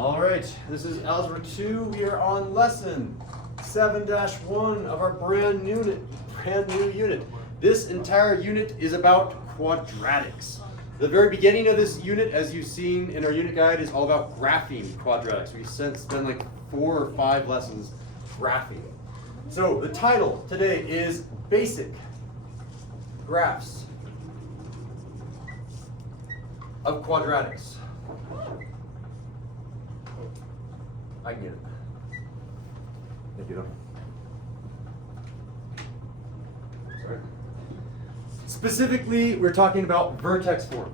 All right, this is Algebra 2. We are on lesson 7-1 of our brand new unit. This entire unit is about quadratics. The very beginning of this unit, as you've seen in our unit guide, is all about graphing quadratics. We spend like 4 or 5 lessons graphing. So the title today is Basic Graphs of Quadratics. I can get it. Thank you. Sorry. Specifically, we're talking about vertex form.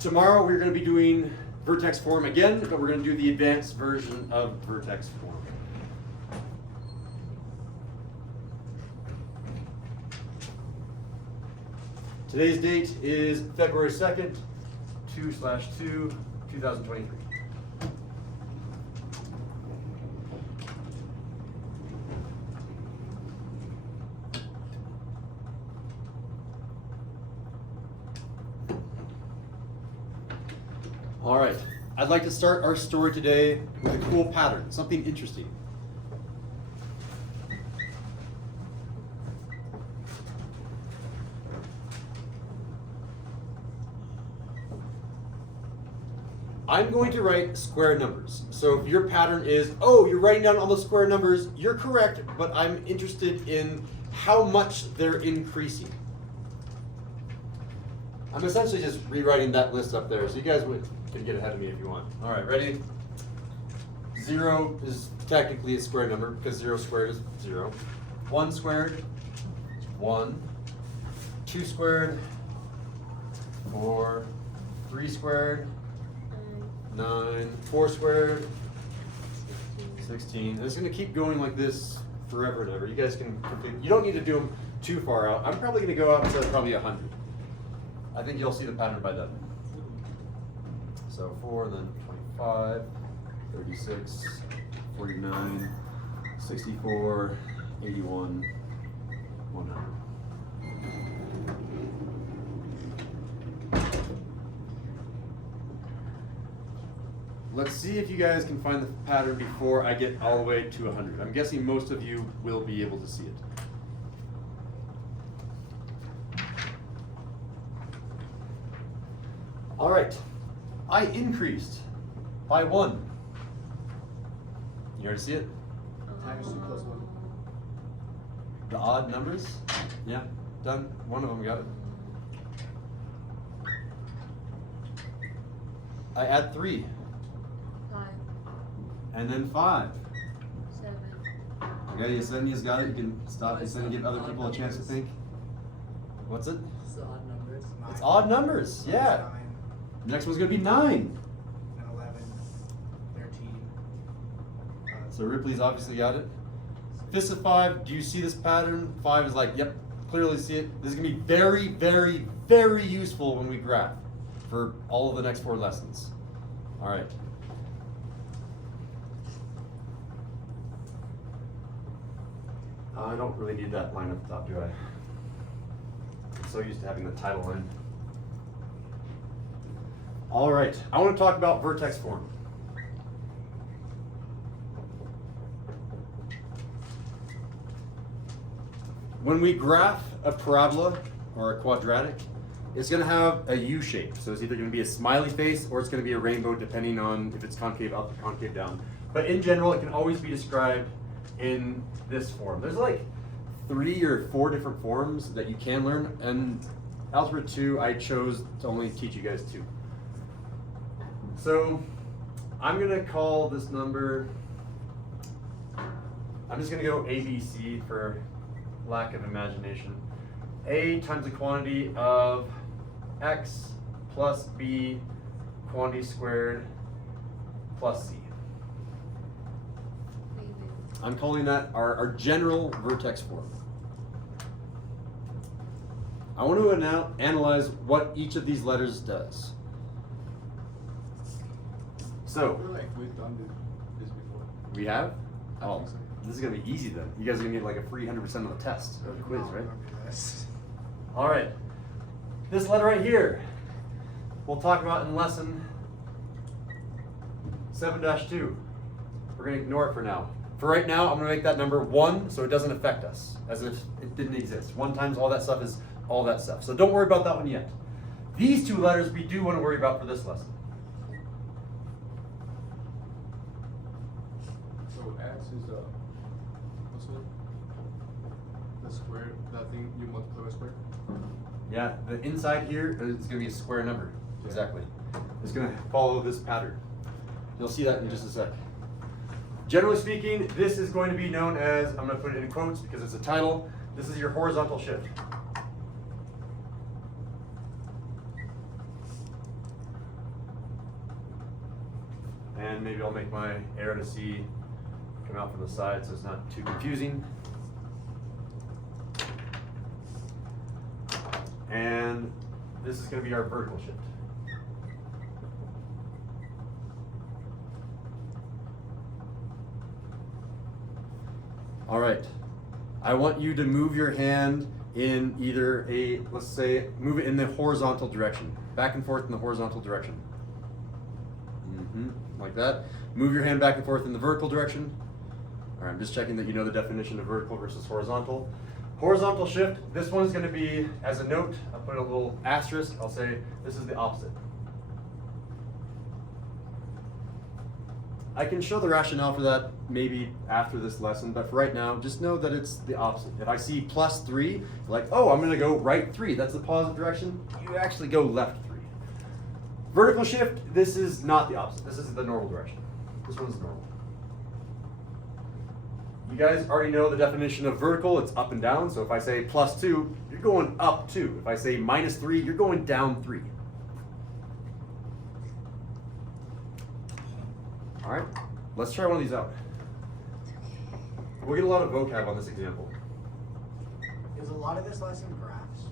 Tomorrow we're going to be doing vertex form again, but we're going to do the advanced version of vertex form. Today's date is February 2nd, 2/2/2023. All right, I'd like to start our story today with a cool pattern, something interesting. I'm going to write square numbers. So if your pattern is, oh, you're writing down all the square numbers, you're correct, but I'm interested in how much they're increasing. I'm essentially just rewriting that list up there, so you guys can get ahead of me if you want. All right, ready? 0 is technically a square number because 0 squared is 0. 1 squared, 1. 2 squared, 4. 3 squared, 9, 4 squared, 16. And it's going to keep going like this forever and ever. You guys can complete. You don't need to do them too far out. I'm probably going to go out to probably 100. I think you'll see the pattern by then. So 4, then 25, 36, 49, 64, 81, 100. Let's see if you guys can find the pattern before I get all the way to 100. I'm guessing most of you will be able to see it. All right, I increased by 1. You already see it? Times 2 plus 1. The odd numbers? Yeah, done. One of them got it. I add 3. 5. And then 5. 7. Okay, Yesenia's got it. You can stop Yesenia, give other people a chance to think. What's it? It's odd numbers. It's odd numbers, yeah. 9, Next one's gonna be 9. and 11, 13. So Ripley's obviously got it. Fist of 5, do you see this pattern? 5 is like, yep, clearly see it. This is gonna be very, very, very useful when we graph for all of the next 4 lessons. All right. I don't really need that line at the top, do I? I'm so used to having the title line. All right, I want to talk about vertex form. When we graph a parabola or a quadratic, it's going to have a U shape. So it's either going to be a smiley face or it's going to be a rainbow depending on if it's concave up or concave down. But in general, it can always be described in this form. There's like 3 or 4 different forms that you can learn, and Algebra 2, I chose to only teach you guys 2. So I'm gonna call this number, I'm just gonna go ABC for lack of imagination. A times the quantity of X plus B quantity squared plus C. I'm calling that our general vertex form. I want to now analyze what each of these letters does. I So, feel like we've done this before. we have? I Oh, think so. This is gonna be easy then. You guys are gonna get like a free 100% of the test or the quiz, right? This. All right. This letter right here, we'll talk about in lesson 7-2. We're gonna ignore it for now. For right now, I'm gonna make that number 1 so it doesn't affect us, as if it didn't exist. 1 times all that stuff is all that stuff. So don't worry about that one yet. These 2 letters we do want to worry about for this lesson. So x is what's it? The square, that thing you multiply by square? Yeah, the inside here is gonna be a square number. Exactly. It's gonna follow this pattern. You'll see that in just a sec. Generally speaking, this is going to be known as, I'm gonna put it in quotes because it's a title, this is your horizontal shift. And maybe I'll make my arrow to C come out from the side so it's not too confusing. And this is going to be our vertical shift. All right. I want you to move your hand in either a, let's say, move it in the horizontal direction. Back and forth in the horizontal direction. Like that. Move your hand back and forth in the vertical direction. All right, I'm just checking that you know the definition of vertical versus horizontal. Horizontal shift, this one is going to be, as a note, I'll put a little asterisk, I'll say this is the opposite. I can show the rationale for that maybe after this lesson, but for right now, just know that it's the opposite. If I see +3, like, oh, I'm going to go right 3, that's the positive direction, you actually go left 3. Vertical shift, this is not the opposite, this is the normal direction. This one's normal. You guys already know the definition of vertical, it's up and down. So if I say +2, you're going up 2. If I say -3, you're going down 3. All right, let's try one of these out. We'll get a lot of vocab on this example. Is a lot of this lesson graphs?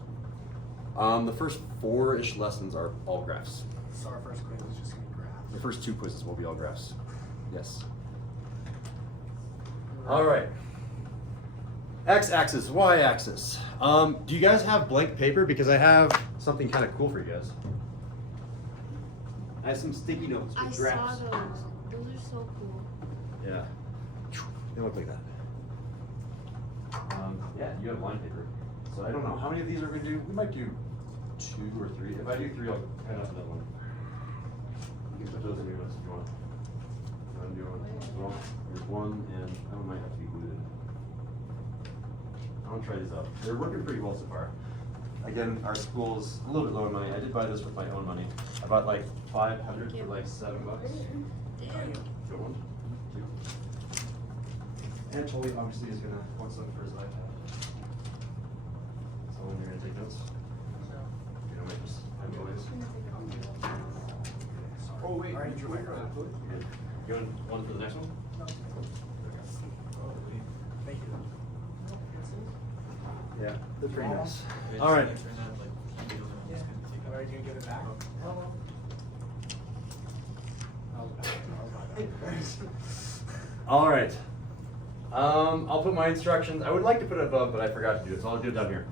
The first 4-ish lessons are all graphs. So our first quiz is just gonna be graphs. The first 2 quizzes will be all graphs. Yes. All right. X-axis, Y-axis. Do you guys have blank paper? Because I have something kind of cool for you guys. I have some sticky notes I with saw graphs. those. Those are so cool. Yeah. They look like that. Yeah, you have line paper. So I don't know how many of these we're gonna do. We might do 2 or 3. If I do 3, I'll pen up another one. You can put those in your notes if you want. You want to do one? Well, there's one, and that one might have to be glued in. I want to try these out. They're working pretty well so far. Again, our school's a little bit low on money. I did buy this with my own money. I bought like 500 for like $7. Good one. 2. And Tully obviously is gonna want something for his iPad. So when you're gonna take notes, you know, make this pen toys. Oh wait, I already drew my graph. Good. You want for the next one? Thank you. Yeah, they're pretty nice. All right. Are you gonna give it back? All right. I'll put my instructions. I would like to put it above, but I forgot to do it, so I'll do it down here.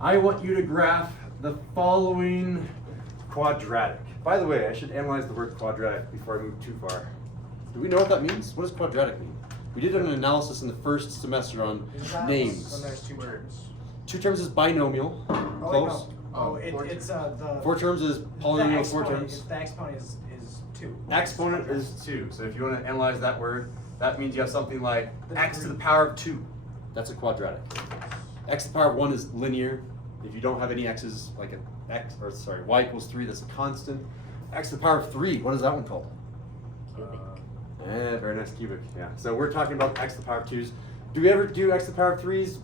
I want you to graph the following quadratic. By the way, I should analyze the word quadratic before I move too far. Do we know what that means? What does quadratic mean? We did an analysis in the first semester on Is that names. when there's 2 terms? 2 terms is binomial. Oh, wait, Close. no. It's the 4 terms is polynomial with 4 terms. The exponent is 2. Exponent is 2. So if you want to analyze that word, that means you have something like The x to degree. the power of 2. That's a quadratic. X to the power of 1 is linear. If you don't have any x's, like y equals 3, that's a constant. X to the power of 3, what is that one called? Very nice, cubic. Yeah. So we're talking about x to the power of 2's. Do we ever do x to the power of 3's?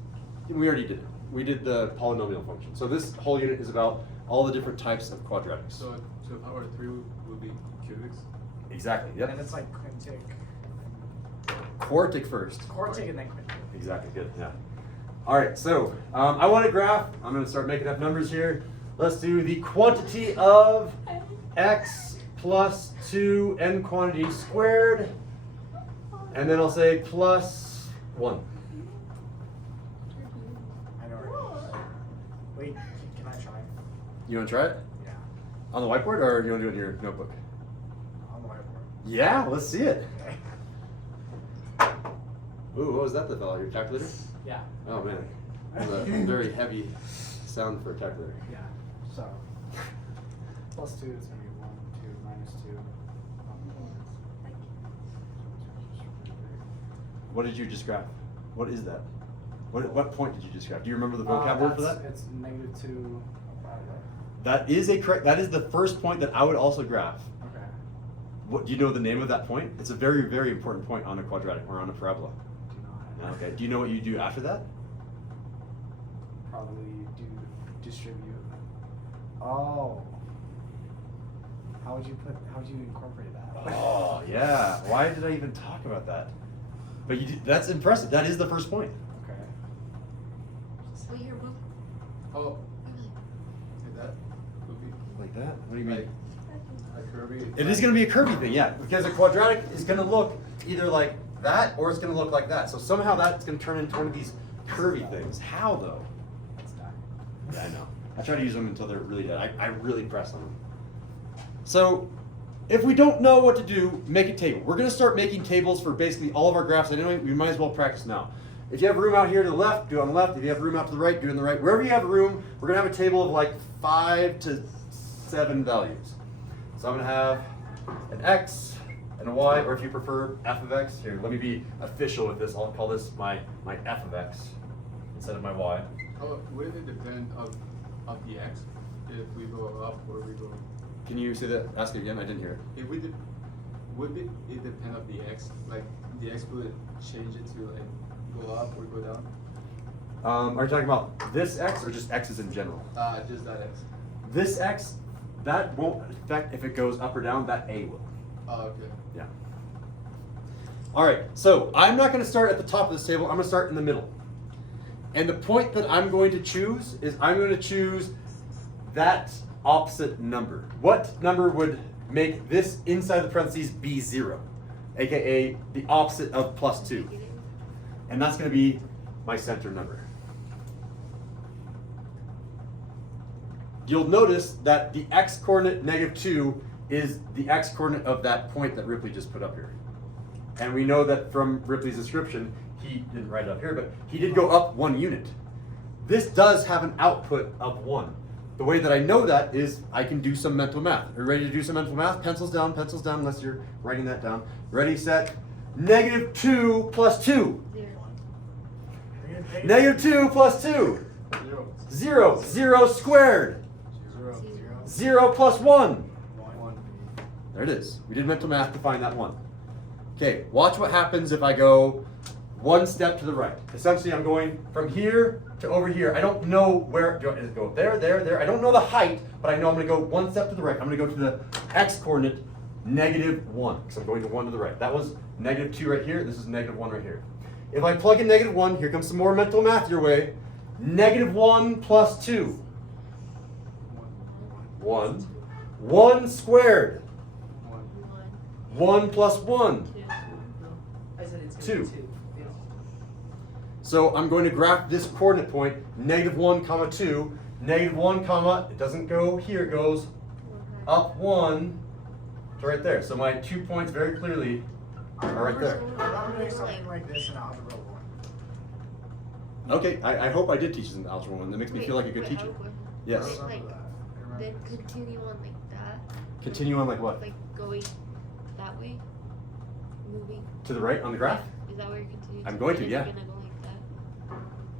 We already did it. We did the polynomial function. So this whole unit is about all the different types of quadratics. So power 3 will be cubics? Exactly. And Yep. it's like quintic. Quartic first. Quartic and then quintic. Exactly, good, yeah. All right, so I want a graph. I'm gonna start making up numbers here. Let's do the quantity of x plus 2 n quantity squared. And then I'll say plus 1. I know already. Wait, can I try? You want to try it? Yeah. On the whiteboard, or you want to do it in your notebook? On the whiteboard. Yeah, let's see it. Okay. Ooh, what was that that fell out? Your calculator? Yeah. Oh man, that was a very heavy sound for a calculator. Yeah. So +2 is gonna be 1, 2, minus 2. What did you just graph? What is that? What point did you just graph? Do you remember the vocab word for that? It's -2. That is a correct. That is the first point that I would also graph. Okay. What do you know the name of that point? It's a very, very important point on a quadratic or on a parabola. Do not. Okay. Do you know what you do after that? Probably do distribute. Oh. How would you incorporate that? Oh yeah. Why did I even talk about that? But you. That's impressive. That is the first point. Okay. Wait, here, book. Oh, like that? Would be Like that? What do you mean? like a curvy. It is going to be a curvy thing, yeah, because a quadratic is going to look either like that or it's going to look like that. So somehow that's going to turn into one of these curvy things. How though? It's not. Yeah, I know. I try to use them until they're really dead. I really press on them. So if we don't know what to do, make a table. We're going to start making tables for basically all of our graphs. Anyway, we might as well practice now. If you have room out here to the left, do it on the left. If you have room out to the right, do it on the right. Wherever you have room, we're going to have a table of like 5 to 7 values. So I'm going to have an x and a y, or if you prefer f of x. Here, let me be official with this. I'll call this my f of x instead of my y. Oh, would it depend of the x if we go up or we go? Can you say that? Ask it again. I didn't hear it. If we would it depend of the x? Like the x would change it to like go up or go down? Are you talking about this x or just x's in general? Just that x. This x, that won't affect if it goes up or down. That a will. Oh, okay. Yeah. All right. So I'm not going to start at the top of this table. I'm going to start in the middle. And the point that I'm going to choose is I'm going to choose that opposite number. What number would make this inside the parentheses be 0? AKA the opposite of +2. And that's going to be my center number. You'll notice that the x-coordinate -2 is the x-coordinate of that point that Ripley just put up here. And we know that from Ripley's description, he didn't write it up here, but he did go up 1 unit. This does have an output of 1. The way that I know that is I can do some mental math. Are you ready to do some mental math? Pencils down, unless you're writing that down. Ready, set. -2 plus 2. 2 plus 2. 0. 0 squared. 0 plus 1. 1. There it is. We did mental math to find that 1. Okay, watch what happens if I go 1 step to the right. Essentially, I'm going from here to over here. I don't know where, does it go there, there, there? I don't know the height, but I know I'm going to go 1 step to the right. I'm going to go to the x-coordinate -1, because I'm going to 1 to the right. That was -2 right here. This is -1 right here. If I plug in -1, here comes some more mental math your way. -1 plus 2. 1. 1 squared. 1 plus 1. I said it's 2. gonna be 2. Yeah. So I'm going to graph this coordinate point, -1, 2. -1, comma, it doesn't go here, it goes up 1 to right there. So my 2 points very clearly are right there. I'm doing something like this in Algebra 1. Okay, I hope I did teach this in Algebra 1. That makes me feel like a good Wait, teacher. I have a question. Yes. Wait, like, I remember then this. continue on like that. Continue on like what? Like going that way, moving. To the right on the graph? Is that where you're continuing? I'm going to, Is it yeah. gonna go like that?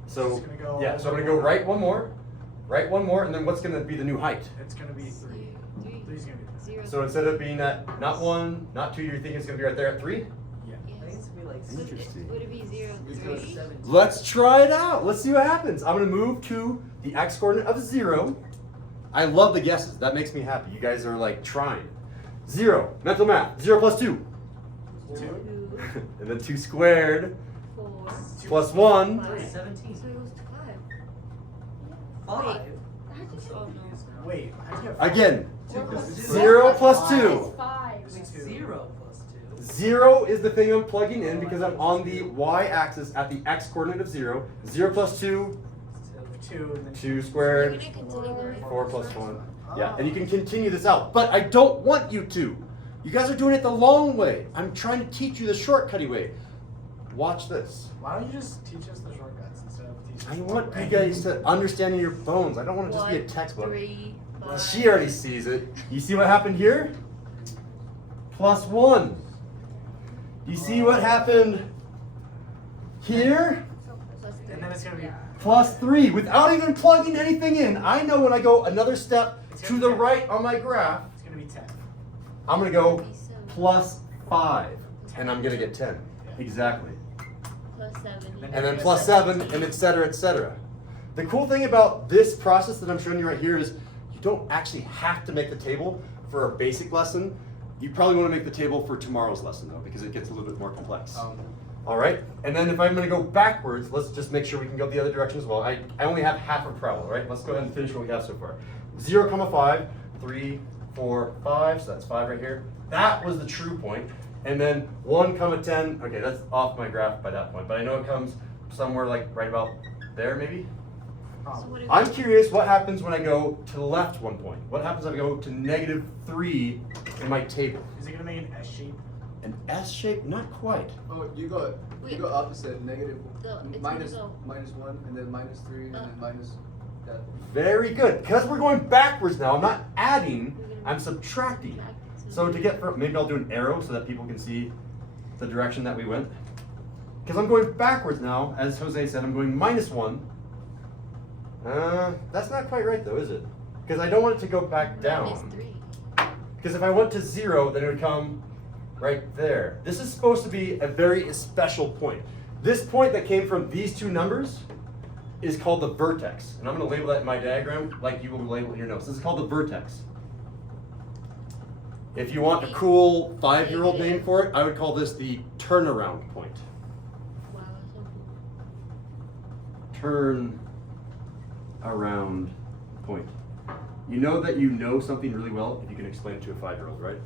So, It's gonna go yeah, so I'm going to go right one more, and then what's going to be the new height? It's going to be 3. 3. 3's going to be 3. 0. So instead of being at not 1, not 2, you're thinking it's going to be right there at 3? Yeah. I think it's gonna be like So Interesting. Would it be 0, It's 3? 7. Let's try it out. Let's see what happens. I'm going to move to the x-coordinate of 0. I love the guesses. That makes me happy. You guys are like trying. 0. Mental math. 0 plus 2. 2. 2, And then 2 squared 4, plus 1. 5. 17. So it goes to 5. 5. How'd you So oh, no. Wait, how do you have Again. 2 plus 2. 0 plus 2. 5. 0 plus 2. 0 is the thing I'm plugging in because I'm on the y-axis at the x-coordinate of 0. 0 plus 2, So 2 and then 2 squared, We're gonna continue the right 4 plus first. 1. Yeah, and you can continue this out. But I don't want you to. You guys are doing it the long way. I'm trying to teach you the shortcutty way. Watch this. Why don't you just teach us the shortcuts instead of teaching I us want the you way? guys to understand in your bones. I don't want it to just be a 1, textbook. 3, 5. She already sees it. You see what happened here? Plus 1. You see what happened here? Plus 3. And then it's gonna be Plus 3. Without even plugging anything in, I know when I go another step to the right on my graph, it's gonna be 10. I'm going to go plus 5. And I'm going to get 10. Exactly. Plus 7. And then plus 7, and et cetera, et cetera. The cool thing about this process that I'm showing you right here is you don't actually have to make the table for a basic lesson. You probably want to make the table for tomorrow's lesson though, because it gets a little bit more complex. All right, and then if I'm going to go backwards, let's just make sure we can go the other direction as well. I only have half a parabola, right? Let's go ahead and finish what we have so far. 0, 5, 3, 4, 5, so that's 5 right here. That was the true point. And then 1, 10, okay, that's off my graph by that point, but I know it comes somewhere like right about there maybe. So what if I'm curious what happens when I go to the left 1 point. What happens if I go to -3 in my table? Is it gonna make an S shape? An S shape? Not quite. Oh, you go opposite, negative, It's minus, gonna go- -1, and then -3, and then minus that. Very good. Because we're going backwards now. I'm not adding, I'm subtracting. So to get from, maybe I'll do an arrow so that people can see the direction that we went. Because I'm going backwards now, as Jose said, I'm going -1. That's not quite right though, is it? Because I don't want it to go back down. -3. Because if I went to 0, then it would come right there. This is supposed to be a very special point. This point that came from these two numbers is called the vertex. And I'm going to label that in my diagram like you will label it in your notes. This is called the vertex. If you want a cool 5-year-old name for it, I would call this the turnaround point. Wow, that's so cool. Turn around point. You know that you know something really well if you can explain it to a 5-year-old, right?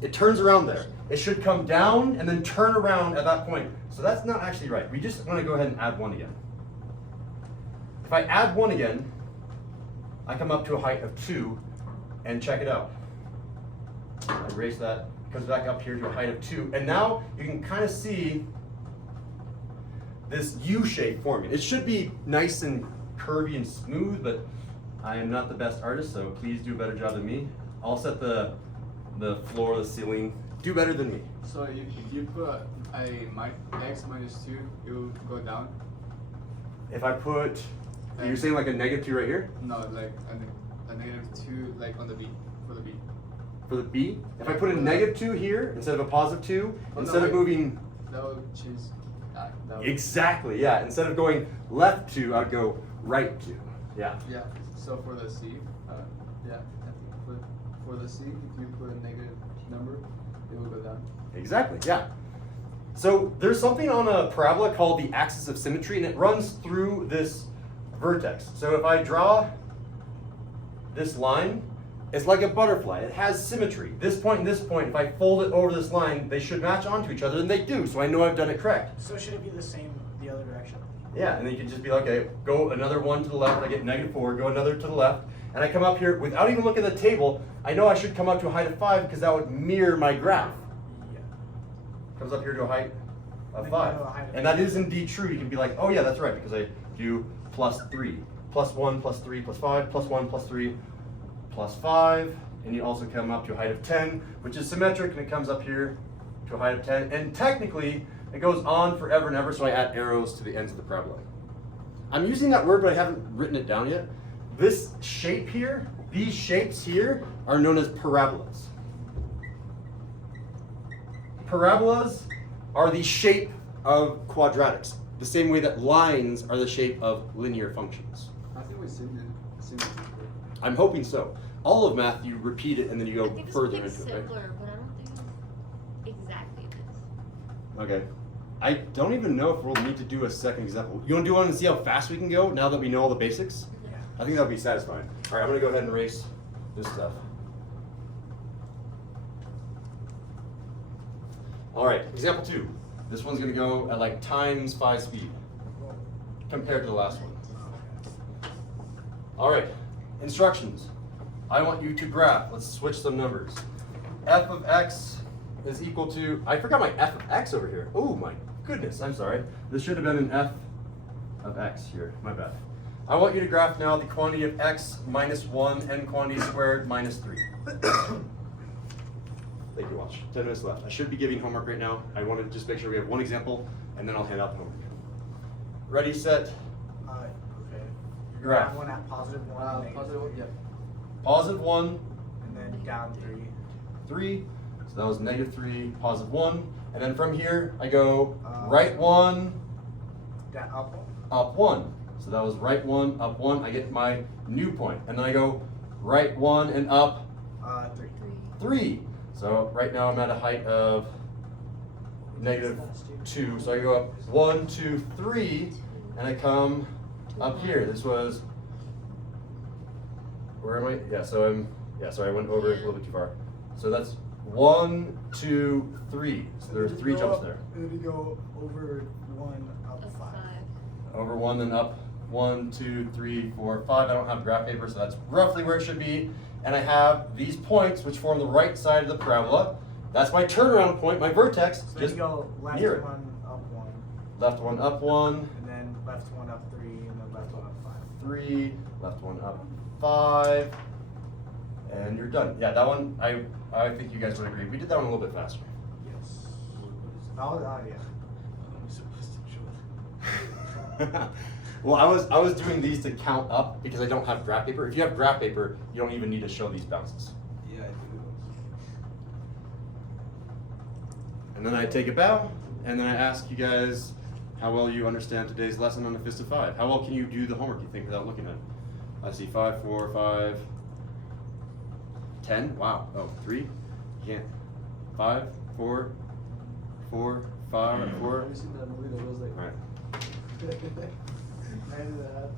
It turns around there. It should come down and then turn around at that point. So that's not actually right. We just want to go ahead and add 1 again. If I add 1 again, I come up to a height of 2, and check it out. I erase that, it comes back up here to a height of 2, and now you can kind of see this U shape forming. It should be nice and curvy and smooth, but I am not the best artist, so please do a better job than me. I'll set the floor, the ceiling, do better than me. So if you put x -2, it will go down? If I put, you're saying like a -2 right here? No, like a -2, like on the B, for the B. For the B? If I put a -2 here instead of a +2, Oh, instead no, of moving, That would change that. Would, exactly, yeah. Instead of going left 2, I'd go right 2. Yeah. Yeah, so for the C, yeah, I think for the C, if you put a negative number, it will go down. Exactly, yeah. So there's something on a parabola called the axis of symmetry, and it runs through this vertex. So if I draw this line, it's like a butterfly. It has symmetry. This point and this point, if I fold it over this line, they should match onto each other, and they do, so I know I've done it correct. So should it be the same the other direction? Yeah, and then you can just be like, okay, go another 1 to the left, I get -4, go another to the left, and I come up here, without even looking at the table, I know I should come up to a height of 5 because that would mirror my graph. Yeah. Comes up here to a height of Then you 5. go a height of And that is indeed true. You can be like, oh yeah, that's right, because I do +3, +1, +3, +5, +1, +3, +5, and you also come up to a height of 10, which is symmetric, and it comes up here to a height of 10, and technically, it goes on forever and ever, so I add arrows to the ends of the parabola. I'm using that word, but I haven't written it down yet. This shape here, these shapes here, are known as parabolas. Parabolas are the shape of quadratics, the same way that lines are the shape of linear functions. I think we seen it before. I'm hoping so. All of math, you repeat it and then you I go think this further one's into it, right? simpler, but I don't think it's exactly this. Okay. I don't even know if we'll need to do a second example. You want to do one and see how fast we can go now that we know all the basics? Yeah. I think that'll be satisfying. All right, I'm going to go ahead and erase this stuff. All right, example 2. This one's gonna go at like times 5 speed compared to the last one. All right, instructions. I want you to graph. Let's switch some numbers. F of x is equal to, I forgot my f of x over here. Oh my goodness, I'm sorry. This should have been an f of x here, my bad. I want you to graph now the quantity of x minus 1 and quantity squared minus 3. Thank you, watch. 10 minutes left. I should be giving homework right now. I want to just make sure we have one example, and then I'll hand out the homework. Ready, set, Okay. You're graph. one at positive 1 and negative Positive, 3. yeah. Positive 1, And then down 3. 3. So that was negative 3, positive 1. And then from here, I go Uh, right 1, Down, up 1. up 1. So that was right 1, up 1. I get my new point. And then I go right 1 and up 3. 3. So right now I'm at a height of negative 2. So I go up 1, 2, 3, and I come up here. This was, where am I? Yeah, so I went over it a little bit too far. So that's 1, 2, 3. So there's 3 jumps there. And then you go over 1, up Up 5. 5. Over 1, then up 1, 2, 3, 4, 5. I don't have graph paper, so that's roughly where it should be. And I have these points which form the right side of the parabola. That's my turnaround point, my vertex. So then Just you go left near it. 1, up 1. Left 1, up 1, And then left 1, up 3. And then left 1, up 5. 3, left 1, up 5, and you're done. Yeah, that one, I think you guys would agree. We did that one a little bit faster. Yes. Oh, yeah. I'm supposed to show it. Well, I was doing these to count up because I don't have graph paper. If you have graph paper, you don't even need to show these bounces. Yeah, I do. And then I take a bow, and then I ask you guys how well you understand today's lesson on the fist of 5. How well can you do the homework, you think, without looking at it? I see 5, 4, 5, 10. Wow. Oh, 3. You can't. 5, 4, 4, 5, 4. Have you seen that movie that was like? All right. I did that.